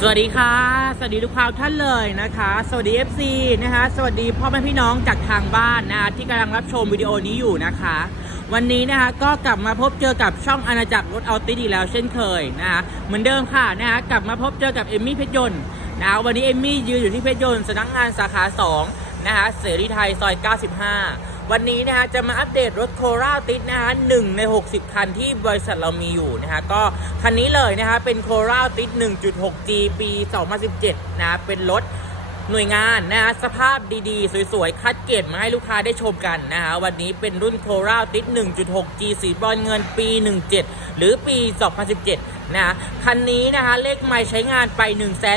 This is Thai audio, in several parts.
สวัสดีค่ะ สวัสดีทุกท่านเลยนะคะ สวัสดี FC นะคะ สวัสดีพ่อแม่พี่น้องจากทางบ้านนะคะที่กำลังรับชมวิดีโอนี้อยู่นะคะ วันนี้นะคะก็กลับมาพบเจอกับช่องอาณาจักรรถเอาติดอีกแล้วเช่นเคยนะคะเหมือนเดิมค่ะนะคะกลับมาพบเจอกับเอมมี่เพชรยนต์นะะวันนี้เอมมี่ยืนอยู่ที่เพชรยนต์สำนักงานสาขา2นะคะเสรีไทยซอย 95 วันนี้นะคะจะมาอัปเดตรถโคราติดนะคะ1ใน 60 คันที่บริษัทเรามีอยู่นะคะก็คันนี้เลยนะคะเป็นโคราติด 1.6G ปี 2017นะคะเป็นรถหน่วยงานนะคะสภาพดีๆ สวยๆ คัดเกรดมาให้ลูกค้าได้ชมกันนะคะวันนี้เป็นรุ่นโคราติด 1.6G สีบรอนเงินปี 17 หรือปี 2017 นะคะคันนี้นะคะเลขไม่ใช้งานไป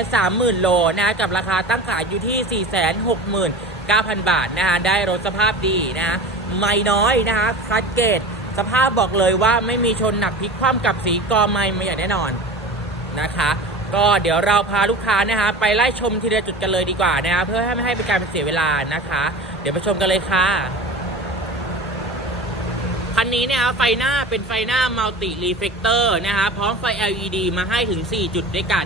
130,000 โลนะคะกับราคาตั้งขายอยู่ที่ 460,000 9,000 บาทนะคะได้รถสภาพดีนะคะไม่น้อยนะคะคัดเกรดสภาพบอกเลยว่าไม่มีชนหนักพลิกคว่ำกับสีกอไม่มาอย่างแน่นอนนะคะ ก็เดี๋ยวเราพาลูกค้านะคะไปไล่ชมทีละจุดกันเลยดีกว่านะคะเพื่อให้ไม่ให้เป็นการเสียเวลานะคะ เดี๋ยวไปชมกันเลยค่ะคันนี้เนี่ยครับไฟหน้าเป็นไฟหน้ามัลติรีเฟกเตอร์นะคะพร้อมไฟ LED มาให้ถึง 4 จุดด้วยกัน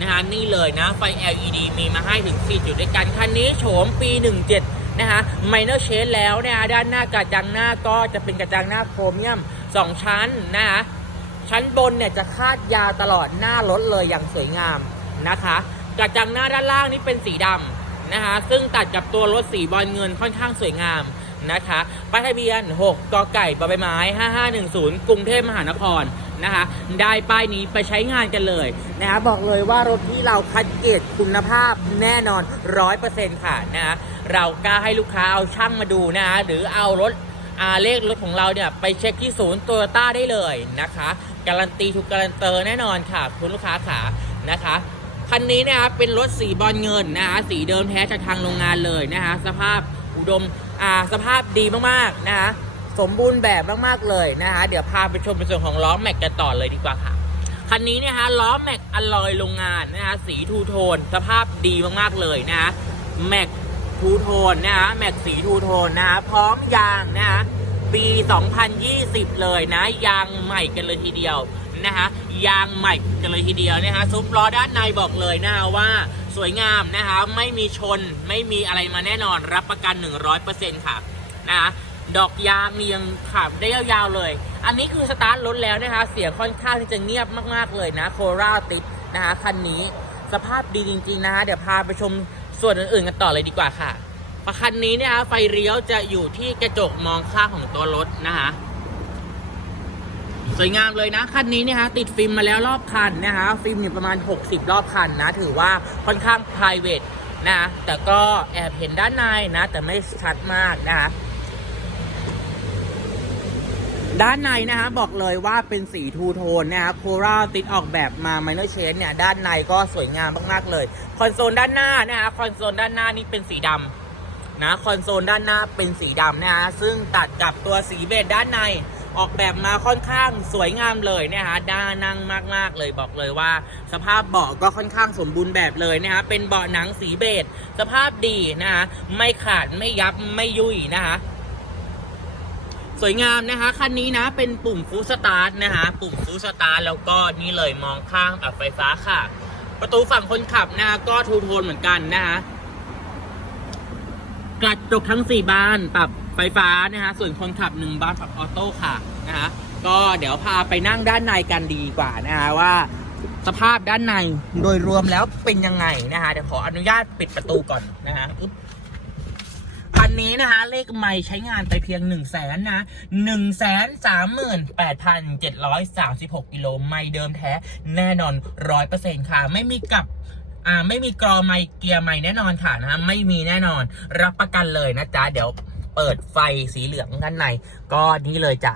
นะคะนี่เลยนะไฟ LED มีมาให้ถึง 4 จุดด้วยกัน คันนี้โฉมปี 17 นะคะไมเนอร์เชนแล้วนะคะด้านหน้ากระจังหน้าก็จะเป็นกระจังหน้าโครเมียม 2 ชั้นนะคะชั้นบนเนี่ยจะคาดยาวตลอดหน้ารถเลยอย่างสวยงามนะคะ กระจังหน้าด้านล่างนี่เป็นสีดำนะคะซึ่งตัดกับตัวรถสีบอลเงินค่อนข้างสวยงามนะคะป้ายทะเบียน 6กอไก่บใบไม้ 5510 กรุงเทพมหานคร นะคะ ได้ป้ายนี้ไปใช้งานกันเลยนะคะบอกเลยว่ารถที่เราคัดเกรดคุณภาพแน่นอน 100%ค่ะนะคะเรากล้าให้ลูกค้าเอาช่างมาดูนะคะหรือเอารถอาเลขรถของเราเนี่ยไปเช็คที่ศูนย์โตโยต้าได้เลยนะคะ การันตีทุกการันเตอร์แน่นอนค่ะ คุณลูกค้าขานะคะคันนี้นะครับเป็นรถสีบอลเงินนะคะสีเดิมแท้จากทางโรงงานเลยนะคะสภาพอุดมอ่าสภาพดีมากๆนะคะ สมบูรณ์แบบมากๆเลยนะคะเดี๋ยวพาไปชมในส่วนของล้อแม็กกันต่อเลยดีกว่าค่ะคันนี้เนยฮะล้อแม็กอลลอยโรงงานนะคะสีทูโทนสภาพดีมากๆเลยนะคะแม็กทูโทนนะคะแม็กสีทูโทนนะคะพร้อมยางนะคะปี 2020 เลยนะ ยางใหม่กันเลยทีเดียวนะคะยางใหม่กันเลยทีเดียวนะคะซุปล้อด้านในบอกเลยนะคะว่าสวยงามนะคะไม่มีชนไม่มีอะไรมาแน่นอนรับประกัน 100%ค่ะนะคะ ดอกยางนี่ยังขับได้ยาวๆเลย อันนี้คือสตาร์ทรถแล้วนะคะ เสียงค่อนข้างที่จะเงียบมากๆเลยนะโคราติดนะคะคันนี้สภาพดีจริง ๆ นะคะเดี๋ยวพาไปชมส่วนอื่นๆกันต่อเลยดีกว่าค่ะคันนี้เนี่ยไฟเลี้ยวจะอยู่ที่กระจกมองข้างของตัวรถนะคะสวยงามเลยนะคันนี้เนี่ยฮะติดฟิล์มมาแล้วรอบคันนะฮะฟิล์มอยู่ประมาณ 60 รอบคันนะ ถือว่าค่อนข้าง p r i v a t นะ แต่ก็แอบเห็นด้านในนะ แต่ไม่ชัดมากนะคะ ด้านในนะฮะบอกเลยว่าเป็นสีทูโทนนะฮะโคราติดออกแบบมา minor change เนี่ยด้านในก็สวยงามมากๆเลย คอนโซลด้านหน้านะฮะคอนโซลด้านหน้านี่เป็นสีดำนะคอนโซลด้านหน้าเป็นสีดำนะฮะซึ่งตัดกับตัวสีเบจด้านในออกแบบมาค่อนข้างสวยงามเลยนะฮะด้านนั่งมากๆเลยบอกเลยว่า สภาพเบาะก็ค่อนข้างสมบูรณ์แบบเลยนะฮะเป็นเบาะหนังสีเบจสภาพดีนะฮะไม่ขาดไม่ยับไม่ยุ่ยนะฮะ สวยงามนะคะ คันนี้นะเป็นปุ่มฟูสตาร์ทนะฮะปุ่มฟูสตาร์ทแล้วก็นี่เลยมองข้างอับไฟฟ้าค่ะ ประตูฝั่งคนขับนะฮะก็ทูโทนเหมือนกันนะฮะกระจกทั้ง 4 บานปรับไฟฟ้านะฮะส่วนคนขับ 1 บานปรับออโต้ค่ะนะฮะก็เดี๋ยวพาไปนั่งด้านในกันดีกว่านะฮะว่าสภาพด้านในโดยรวมแล้วเป็นยังไงนะฮะเดี๋ยวขออนุญาตปิดประตูก่อนนะฮะ คันนี้นะฮะเลขไม่ใช้งานไปเพียง 1 0 0 0 0แสนนะ1 3 8 7 3 6กิโลไม่เดิมแท้แน่นอน 100%ค่ะ ไม่มีกลับอ่าไม่มีกรอไมค์เกียร์ไมค์แน่นอนค่ะนะฮะไม่มีแน่นอน รับประกันเลยนะจ๊ะ เดี๋ยวเปิดไฟสีเหลืองด้านใน ก็นี่เลยจ้ะ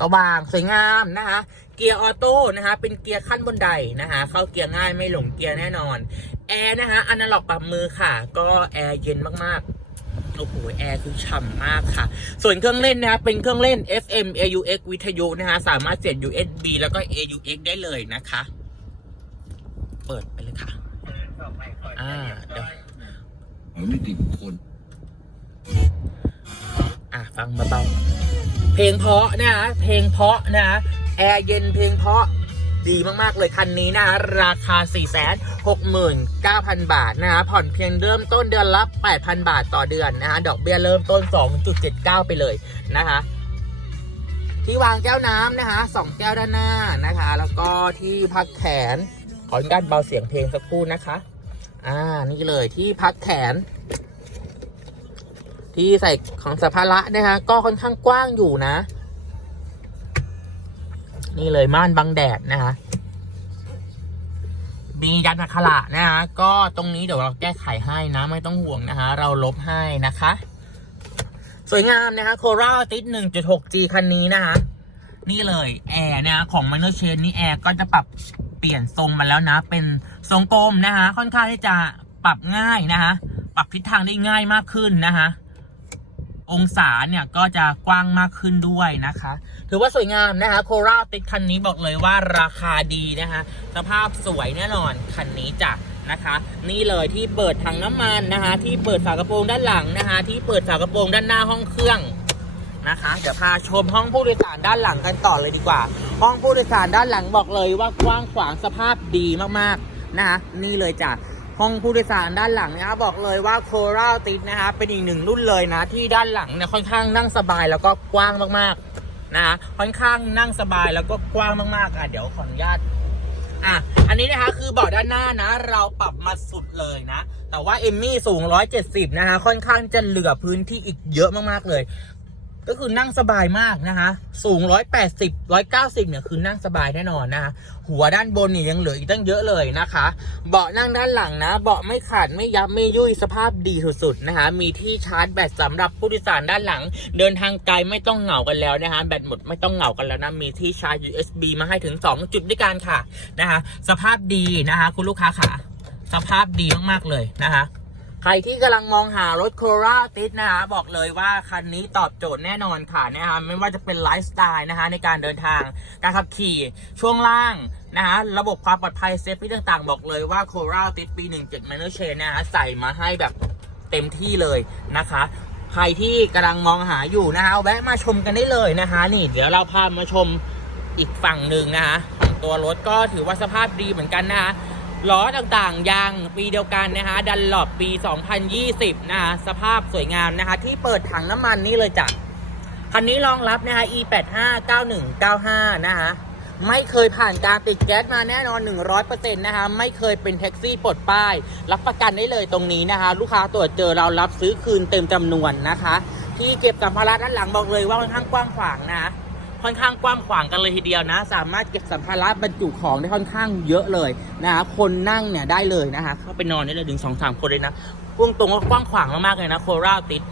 สว่างสวยงามนะคะเกียร์ออโต้นะคะเป็นเกียร์ขั้นบนไดนะคะเข้าเกียร์ง่ายไม่หลงเกียร์แน่นอน แอร์นะคะอนาล็อกปรับมือค่ะ ก็แอร์เย็นมากๆ โอ้โหแอร์คือฉ่ำมากค่ะ ส่วนเครื่องเล่นนะคะเป็นเครื่องเล่น FM AUX วิทยุนะคะสามารถเสียบ USB แล้วก็ AUX ได้เลยนะคะ เปิดไปเลยค่ะ อ่าเดี๋ยวเอานิติบุคคลอะฟังเบาๆเพลงเพราะนะฮะเพลงเพราะนะฮะแอร์เย็นเพลงเพราะ ดีมากๆเลยคันนี้นะราคา 469,000 บาทนะฮะผ่อนเพียงเริ่มต้นเดือนละ 8,000 บาทต่อเดือนนะฮะดอกเบี้ยเริ่มต้น 2.79 ไปเลยนะคะที่วางแก้วน้ำนะคะสองแก้วด้านหน้านะคะ แล้วก็ที่พักแขน ขออนุญาตเบาเสียงเพลงสักครู่นะคะ อ่านี่เลยที่พักแขน ที่ใส่ของสัมภาระนะคะก็ค่อนข้างกว้างอยู่นะ นี่เลยม่านบังแดดนะคะมียันอักขระนะคะ ก็ตรงนี้เดี๋ยวเราแก้ไขให้นะ ไม่ต้องห่วงนะคะ เราลบให้นะคะ สวยงามนะคะโคราติด 1.6G คันนี้นะคะนี่เลยแอร์นะคะของ m i n o r Chain นี่แอร์ก็จะปรับเปลี่ยนทรงมาแล้วนะ เป็นทรงกลมนะคะ ค่อนข้างที่จะปรับง่ายนะคะ ปรับทิศทางได้ง่ายมากขึ้นนะคะ องศาเนี่ยก็จะกว้างมากขึ้นด้วยนะคะ ถือว่าสวยงามนะคะโคราติดคันนี้บอกเลยว่าราคาดีนะคะสภาพสวยแน่นอนคันนี้จ้ะนะคะ นี่เลยที่เปิดถังน้ำมันนะคะ ที่เปิดฝากระโปรงด้านหลังนะคะ ที่เปิดฝากระโปรงด้านหน้าห้องเครื่องนะคะ เดี๋ยวพาชมห้องผู้โดยสารด้านหลังกันต่อเลยดีกว่า ห้องผู้โดยสารด้านหลังบอกเลยว่ากว้างขวางสภาพดีมากๆนะคะนี่เลยจ้ะ ห้องผู้โดยสารด้านหลังนะคะบบอกเลยว่าโคราติดนะคะเป็นอีกหนึ่งรุ่นเลยนะ ที่ด้านหลังเนี่ยค่อนข้างนั่งสบายแล้วก็กว้างมากๆนะคะค่อนข้างนั่งสบายแล้วก็กว้างมากๆอะเดี๋ยวขออนุญาตอะอันนี้นะคะคือเบาะด้านหน้านะ เราปรับมาสุดเลยนะ แต่ว่าเอมมี่สูง 170 นะคะค่อนข้างจะเหลือพื้นที่อีกเยอะมากๆเลย ก็คือนั่งสบายมากนะคะ สูง 180 190 เนี่ยคือนั่งสบายแน่นอนนะคะ หัวด้านบนเนี่ยยังเหลืออีกตั้งเยอะเลยนะคะ เบาะนั่งด้านหลังนะ เบาะไม่ขาดไม่ยับไม่ยุ่ยสภาพดีสุดๆนะคะ มีที่ชาร์จแบตสำหรับผู้โดยสารด้านหลัง เดินทางไกลไม่ต้องเหงากันแล้วนะคะ แบตหมดไม่ต้องเหงากันแล้วนะ มีที่ชาร์จ USB มาให้ถึง 2 จุดด้วยกันค่ะนะคะ สภาพดีนะคะ คุณลูกค้าค่ะ สภาพดีมากๆเลยนะคะ ใครที่กำลังมองหารถโคราติดนะคะบอกเลยว่าคันนี้ตอบโจทย์แน่นอนค่ะนะคะไม่ว่าจะเป็นไลฟ์สไตล์นะคะในการเดินทางการขับขี่ช่วงล่างนะคะระบบความปลอดภัยเซฟตี้ต่างๆ บอกเลยว่าโคราติดปี 17 m a n u c h a i n นะคะใส่มาให้แบบเต็มที่เลยนะคะ ใครที่กำลังมองหาอยู่นะคะแวะมาชมกันได้เลยนะคะนี่เดี๋ยวเราพามาชมอีกฝั่งหนึ่งนะคะของตัวรถก็ถือว่าสภาพดีเหมือนกันนะคะ ล้อต่างๆยางปีเดียวกันนะคะดันหลอบปี 2020 นะคะสภาพสวยงามนะคะ ที่เปิดถังน้ำมันนี่เลยจ้ะคันนี้รองรับนะคะ e85 9195 นะคะไม่เคยผ่านการติดแก๊สมาแน่นอน 100%นะคะ ไม่เคยเป็นแท็กซี่ปลดป้าย รับประกันได้เลยตรงนี้นะคะ ลูกค้าตรวจเจอเรารับซื้อคืนเต็มจำนวนนะคะ ที่เก็บสัมภาระด้านหลังบอกเลยว่าค่อนข้างกว้างขวางนะ ค่อนข้างกว้างขวางกันเลยทีเดียวนะ สามารถเก็บสัมภาระบรรจุของได้ค่อนข้างเยอะเลยนะคะคนนั่งเนี่ยได้เลยนะคะเข้าไปนอนได้เลยถึงสองสามคนเลยนะพุ่งตรงว่ากว้างขวางมากๆเลยนะโคราติด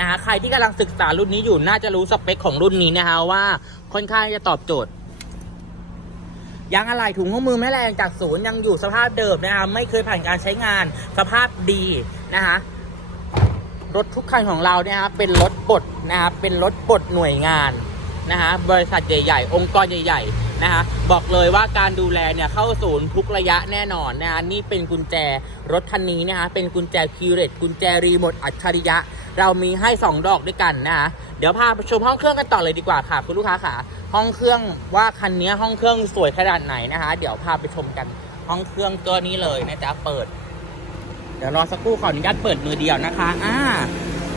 นะคะใครที่กำลังศึกษารุ่นนี้อยู่น่าจะรู้สเปคของรุ่นนี้นะคะว่าค่อนข้างจะตอบโจทย์ยางอะไหล่ถุงข้อมือแม่แรงจากศูนย์ยังอยู่สภาพเดิมนะคะไม่เคยผ่านการใช้งานสภาพดีนะคะรถทุกคันของเราเนี่ยนะเป็นรถปลดนะคะเป็นรถปลดหน่วยงาน นะคะบริษัทใหญ่ ๆ องค์กรใหญ่ ๆ นะคะบอกเลยว่าการดูแลเนี่ยเข้าศูนย์ทุกระยะแน่นอนนะคะนี่เป็นกุญแจรถคันนี้นะคะเป็นกุญแจคิวเรตกุญแจรีโมทอัจฉริยะ เรามีให้ 2 ดอกด้วยกันนะคะเดี๋ยวพาไปชมห้องเครื่องกันต่อเลยดีกว่าค่ะ คุณลูกค้าค่ะ ห้องเครื่องว่าคันนี้ห้องเครื่องสวยขนาดไหนนะคะ เดี๋ยวพาไปชมกันห้องเครื่องตัวนี้เลยนะจ๊ะเปิด เดี๋ยวรอสักครู่ขออนุญาตเปิดมือเดียวนะคะ อ่า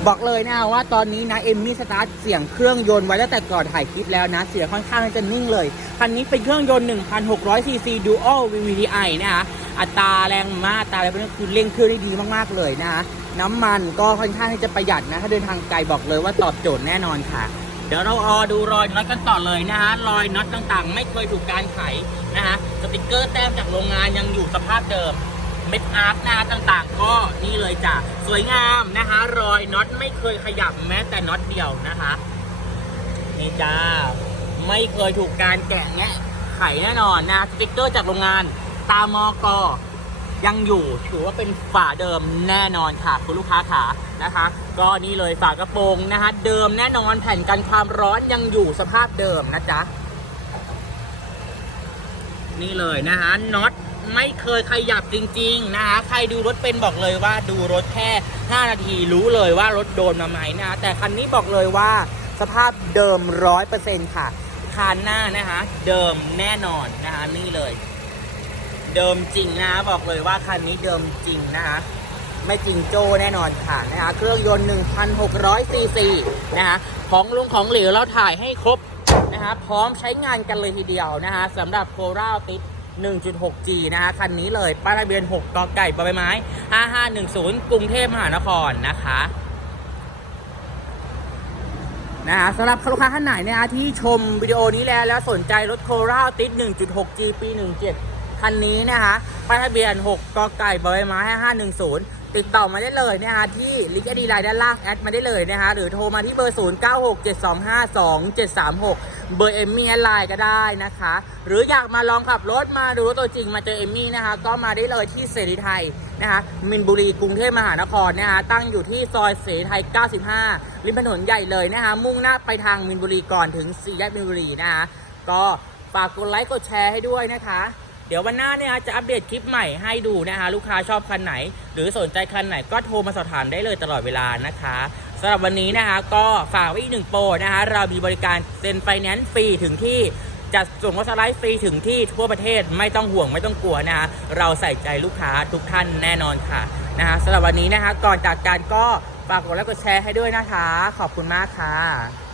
บอกเลยนะว่าตอนนี้นะเอมมี่สตาร์ทเสียงเครื่องยนต์ไว้ตั้งแต่ก่อนถ่ายคลิปแล้วนะ เสียงค่อนข้างจะนิ่งเลย คันนี้เป็นเครื่องยนต์1,600ซีซี Dual VVTi นะคะอัตราแรงมาอัตราอะไรพวกนี้คือเร่งเครื่องได้ดีมากๆเลยนะคะน้ำมันก็ค่อนข้างที่จะประหยัดนะ ถ้าเดินทางไกลบอกเลยว่าตอบโจทย์แน่นอนค่ะ เดี๋ยวเราออดูรอยน็อตกันต่อเลยนะฮะรอยน็อตต่างๆ ไม่เคยถูกการไขนะฮะสติกเกอร์แต้มจากโรงงานยังอยู่สภาพเดิม เม็ดอาร์ตนะต่างๆ ก็นี่เลยจ้ะสวยงามนะคะ รอยน็อตไม่เคยขยับแม้แต่น็อตเดียวนะคะนี่จ้าไม่เคยถูกการแกะแงะไขแน่นอนนะสติกเกอร์จากโรงงานตามอกยังอยู่ถือว่าเป็นฝาเดิมแน่นอนค่ะ คุณลูกค้าขานะคะ ก็นี่เลยฝากระโปรงนะคะ เดิมแน่นอนแผ่นกันความร้อนยังอยู่สภาพเดิมนะจ๊ะนี่เลยนะคะน็อต ไม่เคยขยับจริง ๆ นะคะใครดูรถเป็นบอกเลยว่าดูรถแค่ 5 นาทีรู้เลยว่ารถโดนมาไหมนะคะแต่คันนี้บอกเลยว่าสภาพเดิมร้อยเปอร์เซ็นต์ค่ะคานหน้านะคะเดิมแน่นอนนะคะนี่เลย เดิมจริงนะบอกเลยว่าคันนี้เดิมจริงนะคะไม่จริงโจ้แน่นอนค่ะนะคะเครื่องยนต์ 1,600ซีซีนะคะของลุงของเหลวเราถ่ายให้ครบนะคะพร้อมใช้งานกันเลยทีเดียวนะคะสำหรับโคราติด 1.6G นะคะคันนี้เลยป้ายทะเบียน 6กอไก่บใบไม้ 5510 กรุงเทพมหานครนะคะนะคะสำหรับลูกค้าท่านไหนนะคะที่ชมวิดีโอนี้แล้วแล้วสนใจรถโคราติด 1.6G ปี 17 คันนี้นะคะป้ายทะเบียน 6กอไก่บใบไม้ 5510 ติดต่อมาได้เลยนะคะที่ลิงก์ดีไลน์ด้านล่างแอดมาได้เลยนะคะหรือโทรมาที่เบอร์ 0967252736 เบอร์เอมมี่แอดไลน์ก็ได้นะคะ หรืออยากมาลองขับรถมาดูรถตัวจริงมาเจอเอมมี่นะคะ ก็มาได้เลยที่เสรีไทยนะคะมินบุรีกรุงเทพมหานครนะคะตั้งอยู่ที่ซอยเสรีไทย 95 ริมถนนใหญ่เลยนะคะมุ่งหน้าไปทางมินบุรีก่อนถึงสี่แยกมินบุรีนะคะก็ฝากกดไลค์กดแชร์ให้ด้วยนะคะ เดี๋ยววันหน้าเนี่ยจะอัปเดตคลิปใหม่ให้ดูนะคะลูกค้าชอบคันไหน หรือสนใจคันไหนก็โทรมาสอบถามได้เลยตลอดเวลานะคะสำหรับวันนี้นะคะก็ฝากไว้อีกหนึ่งโปรนะคะเรามีบริการเซ็นไฟแนนซ์ฟรีถึงที่จัดส่งรถสไลด์ฟรีถึงที่ทั่วประเทศไม่ต้องห่วงไม่ต้องกลัวนะคะเราใส่ใจลูกค้าทุกท่านแน่นอนค่ะนะคะสำหรับวันนี้นะคะก่อนจากการก็ฝากกดไลค์กดแชร์ให้ด้วยนะคะ ขอบคุณมากค่ะ